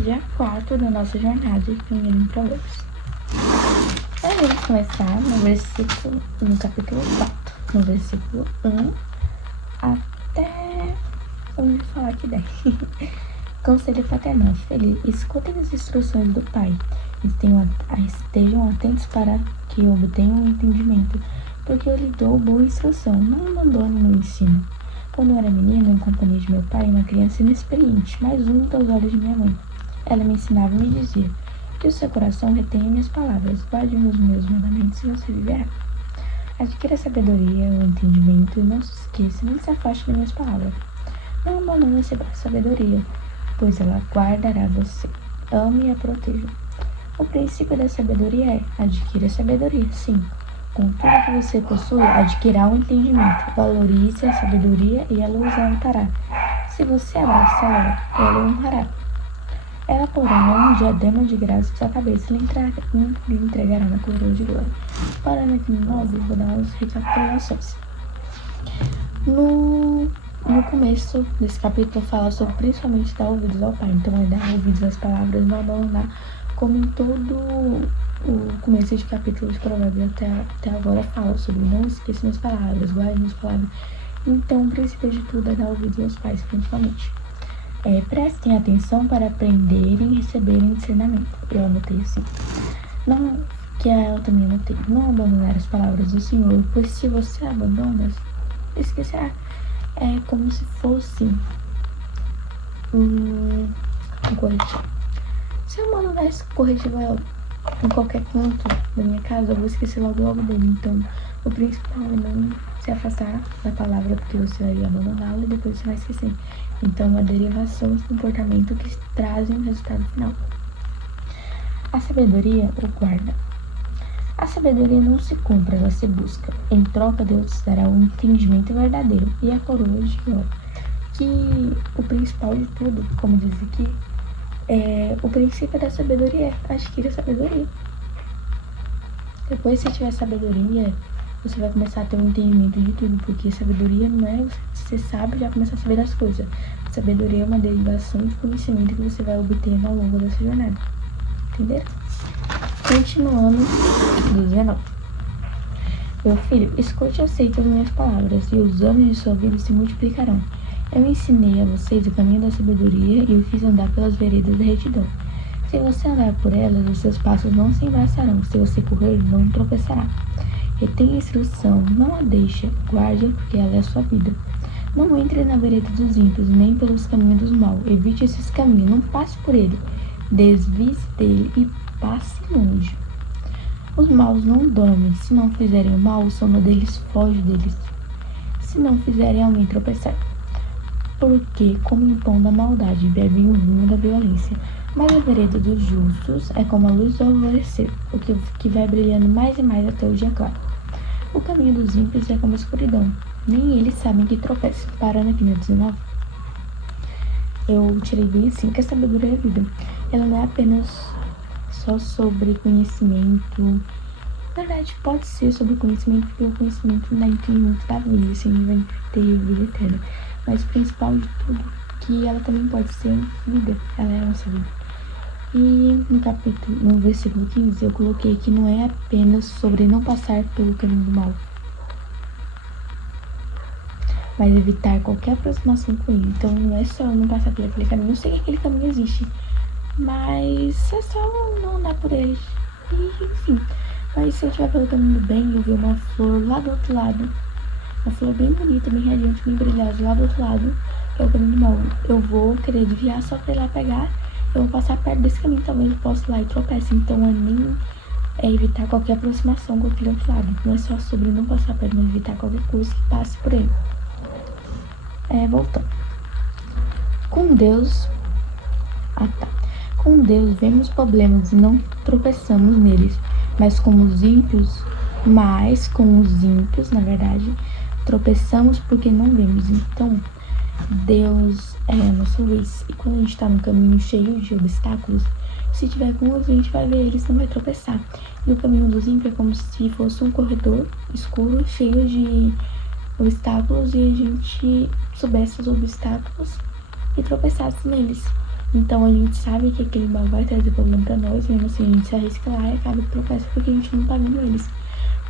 dia 4 da nossa jornada de primeiro em Provérbios. Vamos começar no capítulo 4, no versículo 1 até onde falar que der. Conselho paternal. Filho, escutem as instruções do pai. Estejam atentos para que obtenham um entendimento, porque eu lhe dou boa instrução. Não abandone meu ensino. Quando eu era menino, em companhia de meu pai, uma criança inexperiente, mais única aos olhos de minha mãe, ela me ensinava e me dizia: que o seu coração retenha minhas palavras, guarde os meus mandamentos e você viverá. Adquira a sabedoria, o entendimento e não se esqueça nem se afaste de minhas palavras. Não abandone a sabedoria, pois ela guardará você. Ame e a proteja. O princípio da sabedoria é: adquira a sabedoria, sim. Com tudo que você possui, adquirá o entendimento. Valorize a sabedoria e ela o exaltará. Se você abraçá-la, ela o honrará. Ela porá um diadema de graça em sua cabeça e lhe entregará na coroa de glória. Parando aqui no 9, vou dar umas recapitulações. No começo desse capítulo fala sobre principalmente dar ouvidos ao pai. Então é dar ouvidos às palavras, não abandonar, como em todo o começo de capítulo de Provérbios até agora fala sobre não esquecer minhas palavras, guarde minhas palavras. Então o princípio de tudo é dar ouvidos aos pais, principalmente. Prestem atenção para aprenderem e receberem ensinamento. Eu anotei assim. Eu também anotei. Não abandonar as palavras do Senhor, pois se você abandona, esquecerá. É como se fosse um corretivo. Se eu abandonar esse corretivo em qualquer canto da minha casa, eu vou esquecer logo dele. Então, o principal é não se afastar da palavra, porque você vai abandoná-la e depois você vai esquecer. Então, uma derivação de comportamento que trazem o resultado final. A sabedoria o guarda. A sabedoria não se compra, ela se busca. Em troca, Deus dará um entendimento verdadeiro e a coroa de glória. Que o principal de tudo, como diz aqui, o princípio da sabedoria é adquirir sabedoria. Depois, se tiver sabedoria, você vai começar a ter um entendimento de tudo, porque sabedoria não é você sabe já começar a saber das coisas. Sabedoria é uma derivação de conhecimento que você vai obtendo ao longo dessa jornada. Entenderam? Continuando do 19. Meu filho, escute e aceite as minhas palavras, e os anos de sua vida se multiplicarão. Eu ensinei a vocês o caminho da sabedoria e o fiz andar pelas veredas da retidão. Se você andar por elas, os seus passos não se embaraçarão. Se você correr, não tropeçará. Retenha a instrução, não a deixe, guarde-a, porque ela é a sua vida. Não entre na vereda dos ímpios, nem pelos caminhos dos maus. Evite esses caminhos, não passe por ele. Desvie-se dele e passe longe. Os maus não dormem. Se não fizerem o mal, o sono deles foge deles. Se não fizerem alguém tropeçar. Porque comem o pão da maldade e bebem o vinho da violência. Mas a vereda dos justos é como a luz do alvorecer, o que vai brilhando mais e mais até o dia claro. O caminho dos ímpios é como a escuridão. Nem eles sabem que tropeçam. Parando aqui no 19, eu tirei bem assim que a sabedoria é vida. Ela não é apenas só sobre conhecimento. Na verdade, pode ser sobre conhecimento, porque o conhecimento dá entendimento da vida, assim, a gente vai ter vida eterna. Mas o principal de tudo, que ela também pode ser vida, ela é a nossa vida. E no versículo 15, eu coloquei que não é apenas sobre não passar pelo caminho do mal, mas evitar qualquer aproximação com ele. Então não é só não passar por aquele caminho. Eu sei que aquele caminho existe, mas é só não andar por ele. E enfim, mas se eu estiver pelo caminho do bem, eu ver uma flor lá do outro lado, uma flor bem bonita, bem radiante, bem brilhosa lá do outro lado, que é o caminho do mal, eu vou querer desviar só pra ir lá pegar. Eu vou passar perto desse caminho, talvez eu possa ir lá e tropece. Então é evitar qualquer aproximação com aquele outro lado. Não é só sobre não passar perto, mas evitar qualquer coisa que passe por ele. Voltando. Com Deus vemos problemas e não tropeçamos neles, mas com os ímpios, na verdade, tropeçamos porque não vemos. Então, Deus é a nossa luz. E quando a gente está num caminho cheio de obstáculos, se tiver com luz, a gente vai ver eles, não vai tropeçar. E o caminho dos ímpios é como se fosse um corredor escuro, cheio de obstáculos, e a gente soubesse os obstáculos e tropeçasse neles. Então a gente sabe que aquele mal vai trazer problema pra nós, mesmo assim a gente se arrisca lá e acaba que tropeça porque a gente não tá vendo eles.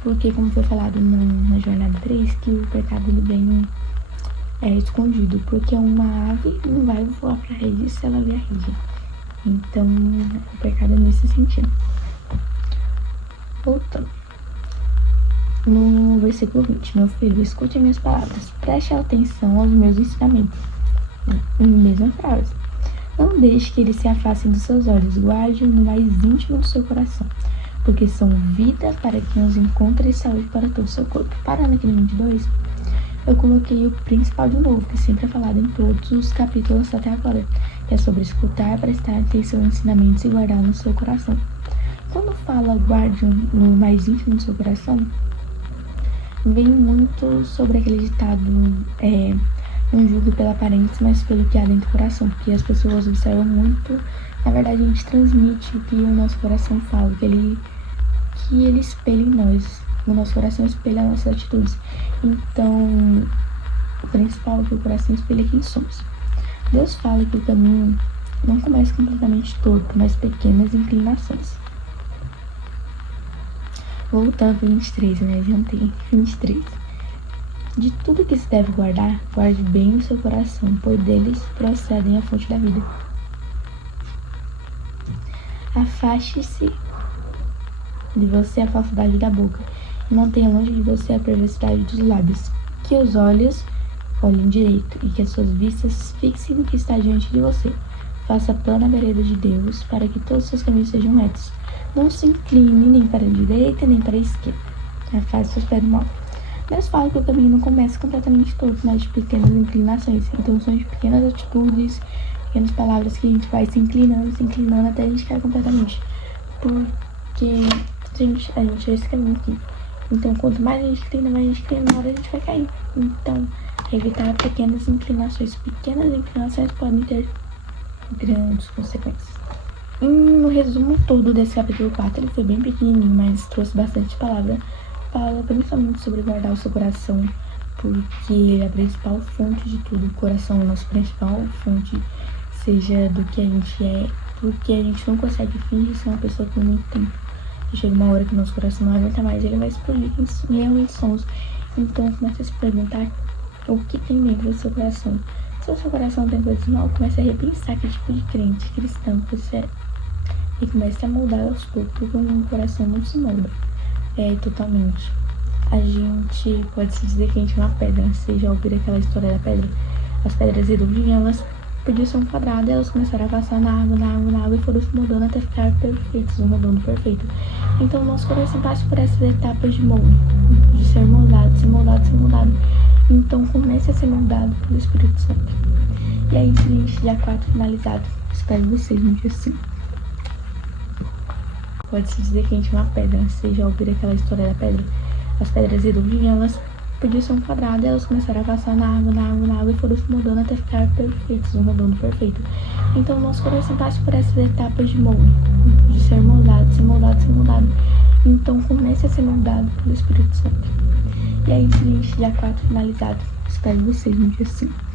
Porque, como foi falado na jornada 3, que o pecado ele vem escondido, porque uma ave não vai voar pra rede se ela ver a rede. Então, o pecado é nesse sentido. Voltando. No versículo 20, meu filho, escute minhas palavras, preste atenção aos meus ensinamentos. Mesma frase. Não deixe que eles se afastem dos seus olhos, guarde-o no mais íntimo do seu coração, porque são vida para quem os encontra e saúde para todo o seu corpo. Parando aqui no 22, eu coloquei o principal de novo, que sempre é falado em todos os capítulos até agora, que é sobre escutar, prestar atenção em ensinamentos e guardar no seu coração. Quando fala guarde no mais íntimo do seu coração, vem muito sobre aquele ditado, não julgue pela aparência, mas pelo que há dentro do coração, porque as pessoas observam muito, na verdade a gente transmite o que o nosso coração fala, que ele espelha em nós, o nosso coração espelha as nossas atitudes. Então, o principal é que o coração espelha quem somos. Deus fala que o caminho não começa completamente torto, mas pequenas inclinações. Voltando para 23, né? Adiantei. 23. De tudo que se deve guardar, guarde bem o seu coração, pois deles procedem a fonte da vida. Afaste-se de você a falsidade da boca, e mantenha longe de você a perversidade dos lábios. Que os olhos olhem direito, e que as suas vistas fixem no que está diante de você. Faça plana a vereda de Deus, para que todos os seus caminhos sejam retos. Não se incline nem para a direita, nem para a esquerda. Afaste seus pés do mal. Deus fala que o caminho não começa completamente torto, mas de pequenas inclinações. Então são de pequenas atitudes, pequenas palavras que a gente vai se inclinando até a gente cair completamente. Porque a gente é esse caminho aqui. Então quanto mais a gente inclina, na hora a gente vai cair. Então, evitar pequenas inclinações. Pequenas inclinações podem ter grandes consequências. No resumo todo desse capítulo 4, ele foi bem pequenininho, mas trouxe bastante palavra. Fala principalmente sobre guardar o seu coração, porque ele é a principal fonte de tudo. O coração é a nossa principal fonte, seja do que a gente é, porque a gente não consegue fingir ser uma pessoa por muito tempo. Chega uma hora que o nosso coração não aguenta mais, ele vai explodir em realmente sons. Então comece a se perguntar o que tem dentro do seu coração. Se o seu coração tem coisas mal, comece a repensar que tipo de crente, cristão você é. E comece a moldar aos poucos, porque um coração não se molda totalmente. A gente pode se dizer que a gente é uma pedra. Você já ouviu aquela história da pedra? As pedras redondinhas, elas podiam ser um quadrado, e elas começaram a passar na água e foram se moldando até ficar perfeitos, um redondo perfeito. Então o nosso coração passa por essas etapas de molde, de ser moldado, ser moldado. Então comece a ser moldado pelo Espírito Santo. E é isso, gente, dia 4 finalizado. Espero vocês no dia 5. Pode-se dizer que a gente é uma pedra. Você já ouviu aquela história da pedra? As pedras redondinhas, elas podiam ser um quadrado, e elas começaram a passar na água e foram se moldando até ficar perfeitos, um redondo perfeito. Então o nosso coração passa por essas etapas de molde, de ser moldado. Então comece a ser moldado pelo Espírito Santo. E é isso, gente, dia 4 finalizado. Espero vocês no dia 5.